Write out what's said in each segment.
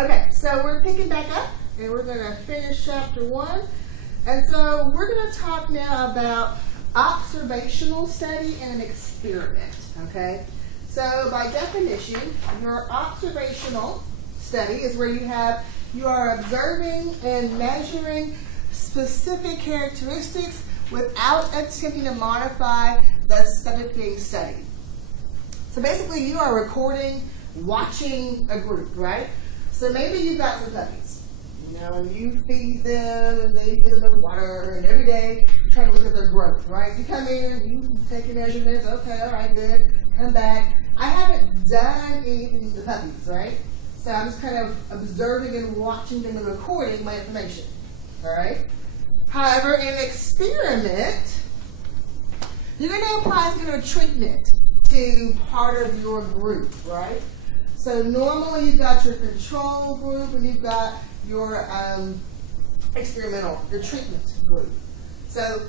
Okay, so we're picking back up and we're going to finish chapter 1. And so we're going to talk now about observational study and an experiment. Okay, so by definition, your observational study is where you are observing and measuring specific characteristics without attempting to modify the subject being studied. So basically, you are recording, watching a group, right? So maybe you've got some puppies, and you feed them, and they give them water, and every day you try to look at their growth, right? You come in, you take your measurements, okay, all right, good, come back. I haven't done anything with the puppies, right? So I'm just kind of observing and watching them and recording my information, all right? However, in an experiment, you're going to apply some kind of treatment to part of your group, right? So normally you've got your control group and you've got your your treatment group. So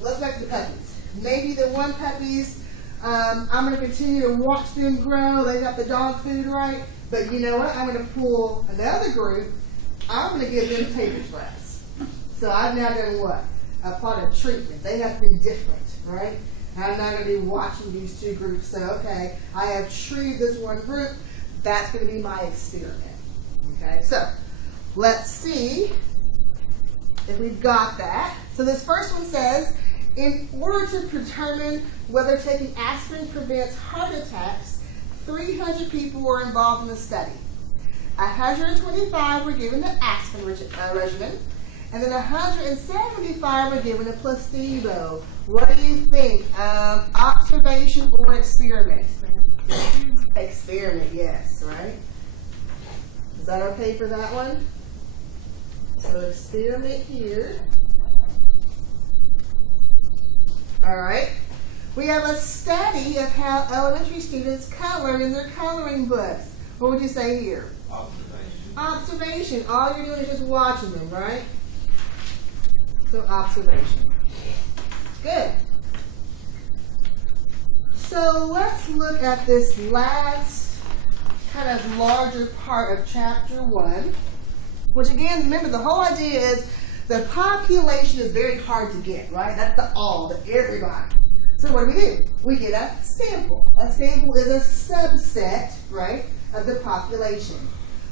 let's go back to the puppies. Maybe the one puppies, I'm going to continue to watch them grow. They got the dog food right. But you know what? I'm going to pull another group. I'm going to give them paper sprays. So I've now done what? Applied a treatment. They have to be different, right? I'm not going to be watching these two groups. So, okay, I have treated this one group. That's going to be my experiment. Okay, so let's see if we've got that. So this first one says, in order to determine whether taking aspirin prevents heart attacks, 300 people were involved in the study. 125 were given the aspirin regimen, and then 175 were given a placebo. What do you think? Observation or experiment? Experiment, yes, right? Is that okay for that one? So experiment here. All right. We have a study of how elementary students color in their coloring books. What would you say here? Observation. Observation. All you're doing is just watching them, right? So observation. Good. So let's look at this last kind of larger part of chapter 1, which again, remember the whole idea is the population is very hard to get, right? That's the everybody. So what do? We get a sample. A sample is a subset, right, of the population.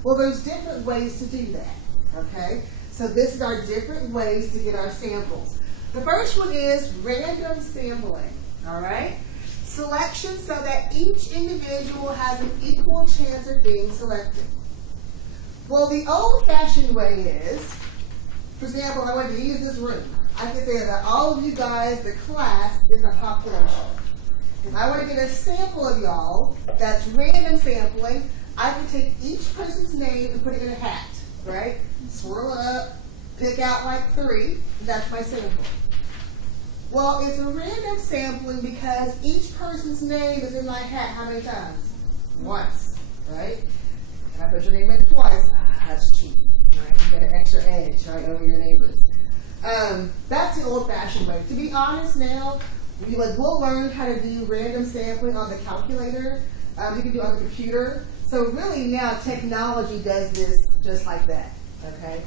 Well, there's different ways to do that, okay? So this is our different ways to get our samples. The first one is random sampling, all right? Selection so that each individual has an equal chance of being selected. Well, the old-fashioned way is, for example, I want to use this room. I can say that all of you guys, the class, is a population. If I want to get a sample of y'all, that's random sampling, I can take each person's name and put it in a hat, right? Swirl it up, pick out like 3, that's my sample. Well, it's a random sampling because each person's name is in my hat how many times? Once, right? And I put your name in twice. That's cheap, right? You get an extra edge, right, over your neighbors. That's the old-fashioned way. To be honest now, we'll learn how to do random sampling on the calculator. You can do it on the computer. So really now technology does this just like that, okay?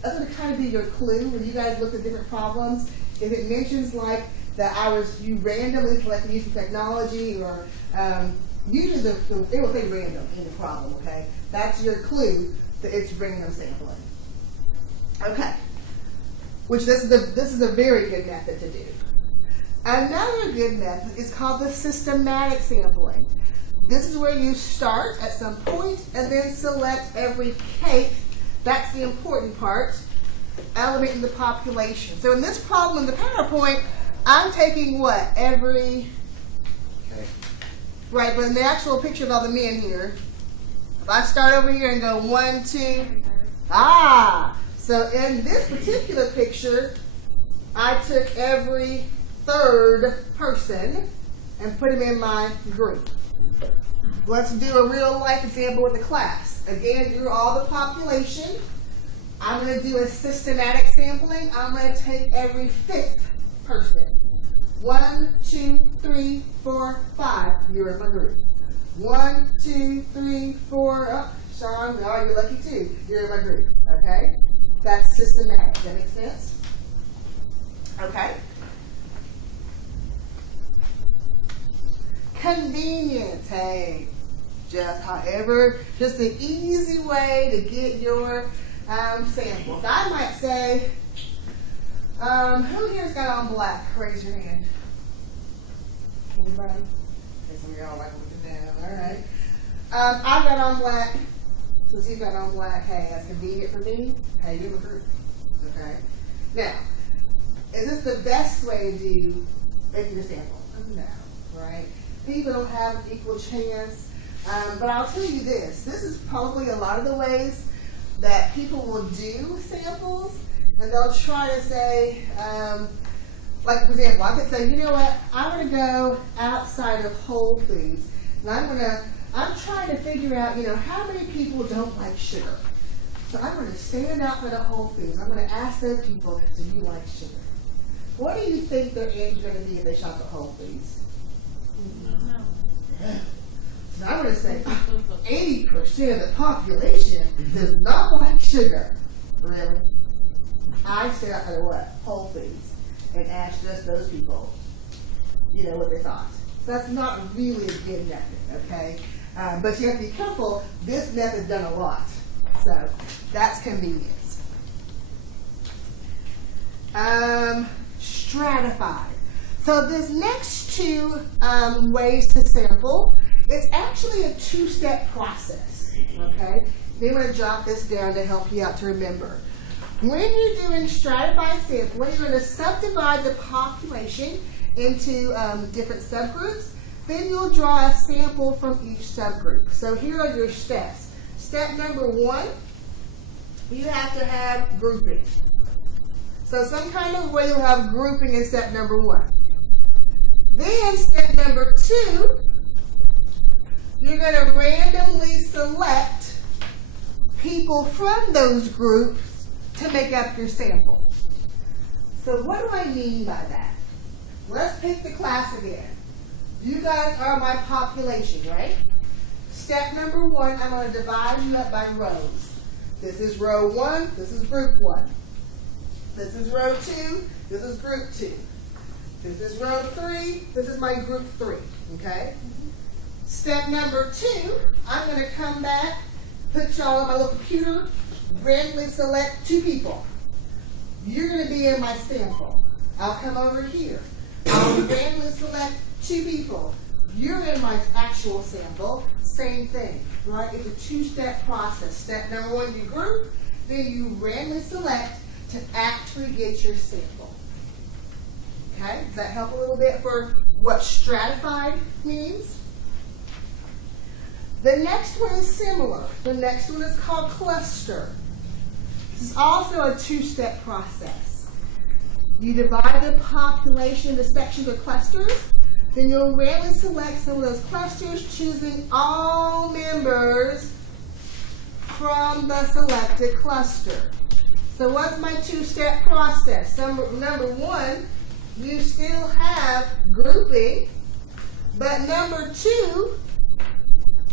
That's going to kind of be your clue when you guys look at different problems. If it mentions like that you randomly selected using technology or usually it will say random in the problem, okay? That's your clue that it's random sampling. Okay. Which this is a very good method to do. Another good method is called the systematic sampling. This is where you start at some point and then select every cake. That's the important part. Element in the population. So in this problem in the PowerPoint, I'm taking what? Every cake. Right, but in the actual picture of all the men here, if I start over here and go 1, 2, so in this particular picture, I took every 3rd person and put him in my group. Let's do a real life example with the class. Again, do all the population. I'm going to do a systematic sampling. I'm going to take every 5th person. 1, 2, 3, 4, 5. You're in my group. 1, 2, 3, 4. Sean, you're lucky too. You're in my group, okay? That's systematic. Does that make sense? Okay. Convenience, hey. Just an easy way to get your samples. I might say, who here's got on black? Raise your hand. Anybody? Okay, some of y'all like looking down. All right. I've got on black. Since you've got on black, hey, that's convenient for me. Hey, you're a group. Okay. Now, is this the best way to make your sample? No, right? People don't have equal chance. But I'll tell you this. This is probably a lot of the ways that people will do samples, and they'll try to say, like for example, I could say, you know what, I'm going to go outside of Whole Foods, and I'm trying to figure out, how many people don't like sugar. So I'm going to stand outside of Whole Foods. I'm going to ask those people, do you like sugar? What do you think their answer is going to be if they shop at Whole Foods? No. Yeah. So I'm going to say 80% of the population does not like sugar. Really? I stayed out at what? Whole Foods. And asked just those people, what they thought. So that's not really a good method, okay? But you have to be careful. This method's done a lot. So that's convenience. Stratified. So this next two ways to sample, it's actually a two-step process, okay? They want to jot this down to help you out to remember. When you're doing stratified sampling, you're going to subdivide the population into different subgroups. Then you'll draw a sample from each subgroup. So here are your steps. Step number 1, you have to have grouping. So some kind of way you'll have grouping in step number 1. Then step number 2, you're going to randomly select people from those groups to make up your sample. So what do I mean by that? Let's pick the class again. You guys are my population, right? Step number 1, I'm going to divide you up by rows. This is row 1, this is group 1. This is row 2, this is group 2. This is row 3, this is my group 3, okay? Step number 2, I'm going to come back, put y'all on my little computer, randomly select 2 people. You're going to be in my sample. I'll come over here. I'll randomly select 2 people. You're in my actual sample. Same thing, right? It's a two-step process. Step number 1, you group. Then you randomly select to actually get your sample. Okay? Does that help a little bit for what stratified means? The next one is similar. The next one is called cluster. This is also a two-step process. You divide the population into sections or clusters. Then you'll randomly select some of those clusters, choosing all members from the selected cluster. So what's my two-step process? Number 1, you still have grouping, but number 2,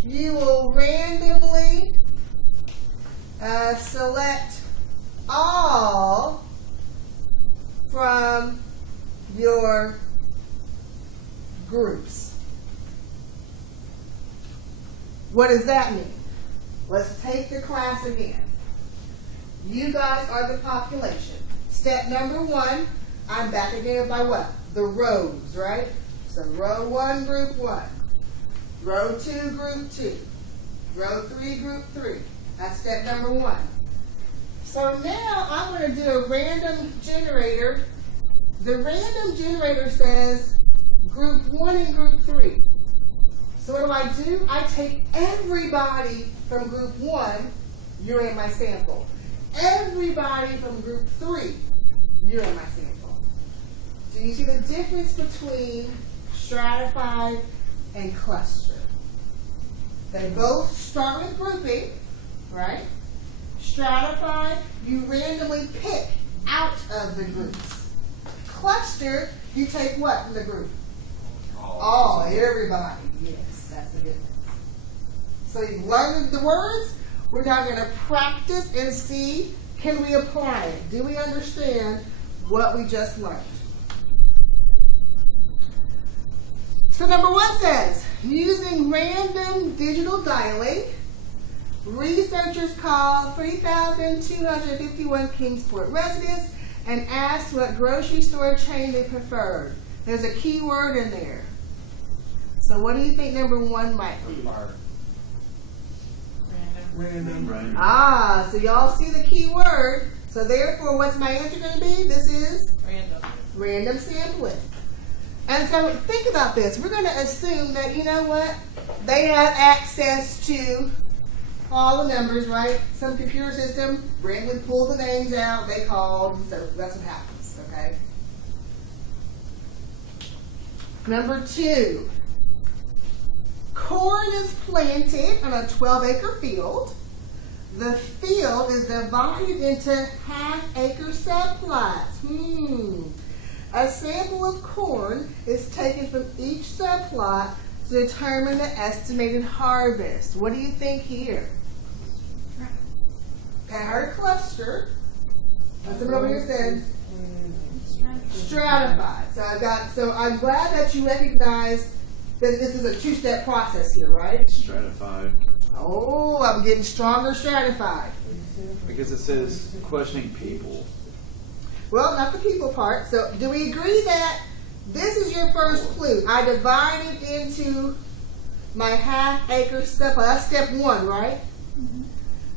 you will randomly select all from your groups. What does that mean? Let's take the class again. You guys are the population. Step number 1, I'm back again by what? The rows, right? So row 1, group 1. Row 2, group 2. Row 3, group 3. That's step number 1. So now I'm going to do a random generator. The random generator says group 1 and group 3. So what do? I take everybody from group 1, you're in my sample. Everybody from group 3, you're in my sample. Do you see the difference between stratified and cluster? They both start with grouping, right? Stratified, you randomly pick out of the groups. Cluster, you take what from the group? All, everybody. Yes, that's the difference. So you've learned the words. We're now going to practice and see, can we apply it? Do we understand what we just learned? So number 1 says, using random digital dialing, researchers called 3,251 Kingsport residents and asked what grocery store chain they preferred. There's a key word in there. So what do you think number 1 might be? Random. Ah, so y'all see the key word. So therefore, what's my answer going to be? This is? Random sampling. And so think about this. We're going to assume that, you know what? They have access to all the numbers, right? Some computer system randomly pulled the names out, they called, so that's what happens, okay? Number 2. Corn is planted on a 12-acre field. The field is divided into half-acre subplots. A sample of corn is taken from each subplot to determine the estimated harvest. What do you think here? I heard a cluster. And someone over here said stratified. So I'm glad that you recognize that this is a 2-step process here, right? Stratified. Oh, I'm getting stronger stratified. Because it says questioning people. Well, not the people part. So do we agree that this is your first clue? I divided into my half-acre subplot. That's step 1, right?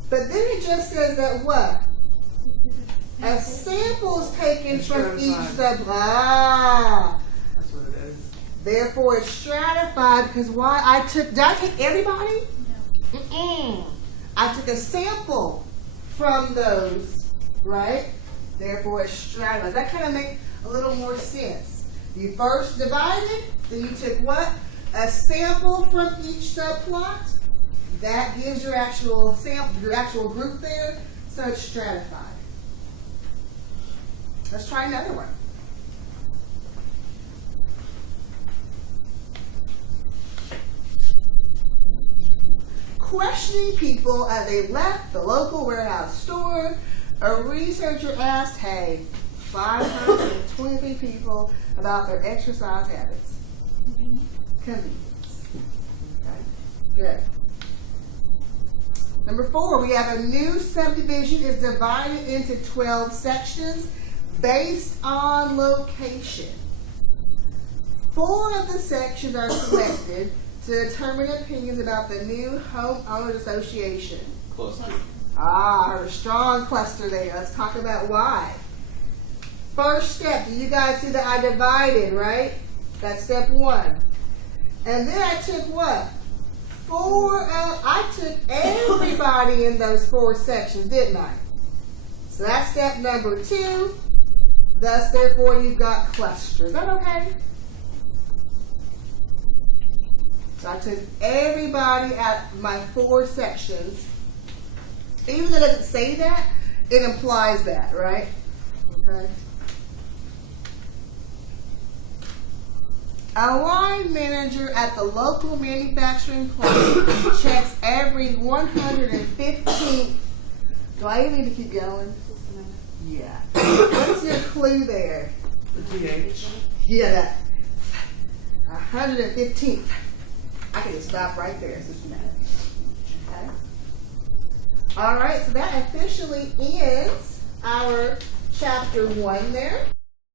But then it just says that what? A sample is taken from each subplot. That's what it is. Therefore, it's stratified because why? Did I take everybody? No. I took a sample from those, right? Therefore, it's stratified. That kind of makes a little more sense. You first divided, then you took what? A sample from each subplot. That gives your actual sample, your actual group there, so it's stratified. Let's try another one. Questioning people as they left the local warehouse store, a researcher asked, 523 people about their exercise habits. Convenience. Okay, good. Number 4, we have a new subdivision is divided into 12 sections based on location. 4 of the sections are selected to determine opinions about the new homeowners association. Cluster. I heard a strong cluster there. Let's talk about why. First step, do you guys see that I divided, right? That's step 1. And then I took what? I took everybody in those 4 sections, didn't I? So that's step number 2. Thus, therefore, you've got cluster. Is that okay? So I took everybody out of my 4 sections. Even though it doesn't say that, it implies that, right? Okay. A line manager at the local manufacturing plant checks every 115th. Do I even need to keep going? Yeah. What's your clue there? The TH. Yeah, that 115th. I can just stop right there. Okay. All right, so that officially ends our chapter 1 there.